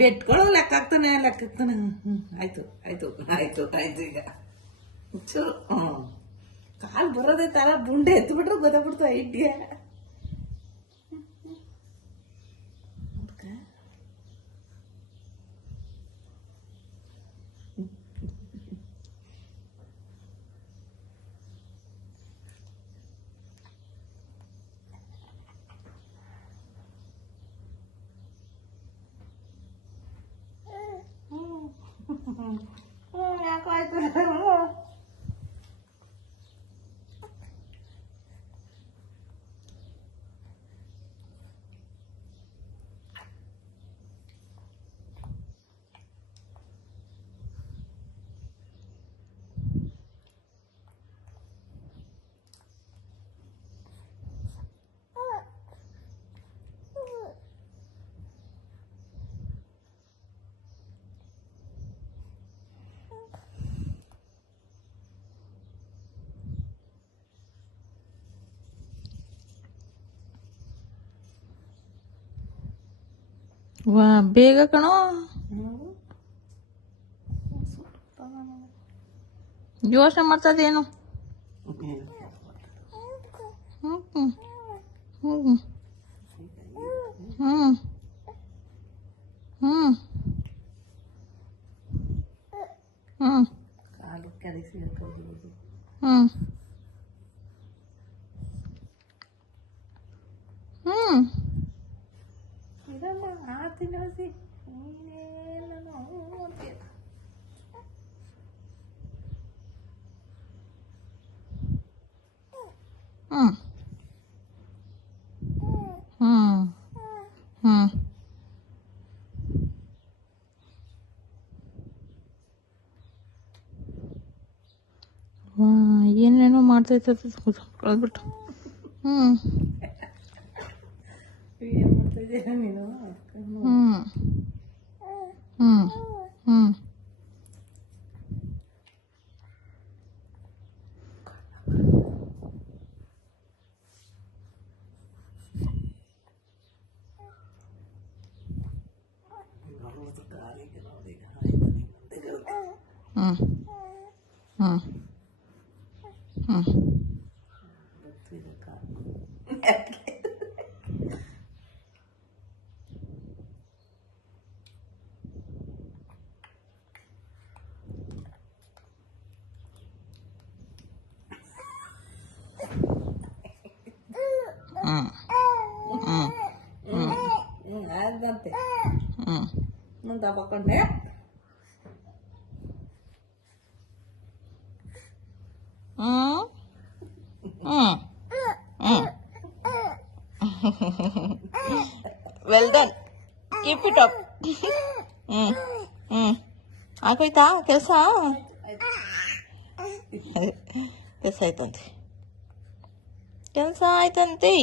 ಬೆಟ್ಗಳು ಲೆಕ್ಕ ಆಗ್ತಾನೆ ಆಯ್ತು ಆಯ್ತು ಆಯ್ತು ಆಯ್ತು ಈಗ ಚೂರು ಕಾಲು ಬರೋದೇ ತರ ಬುಂಡೆ ಎತ್ತು ಬಿಟ್ರೆ ಗೊತ್ತಾಗ್ಬಿಡ್ತು ಐಡಿಯಾ. ಯಾಕೋ ಆಯ್ತು ವಾ ಬೇಗ ಕಣೋ, ಯೋಚನೆ ಮಾಡ್ತದೇನು. ಕಾಲು ಕೆಡಿಸಿ ಇಟ್ಕೊಂಡು ಇದಮ್ಮ ಆತಿನ ಹಸಿ ನೀನೇನು ಅಂತೀಯ. ವಾ ಏನೇನೋ ಮಾಡ್ತೈತೆ ಕಳೆದ್ಬಿಟ್ಟು. ಏನು ಮಾಡ್ತಾ ಇದೀಯ ನೀನು? ಕಾಲಿಗೆ ನೋಡೀಗ ಆಯ್ತು ಗೊತ್ತಿದೆ ಕಾಲು. ಅದಂತೆ ಮುಂದೆ ಹಾಕೊಂಡೆ well done, keep it up. ಆಗೋಯ್ತಾ ಕೆಲಸ? ಕೆಲಸ ಆಯ್ತಂತೆ, ಕೆಲಸ ಆಯ್ತಂತೆ.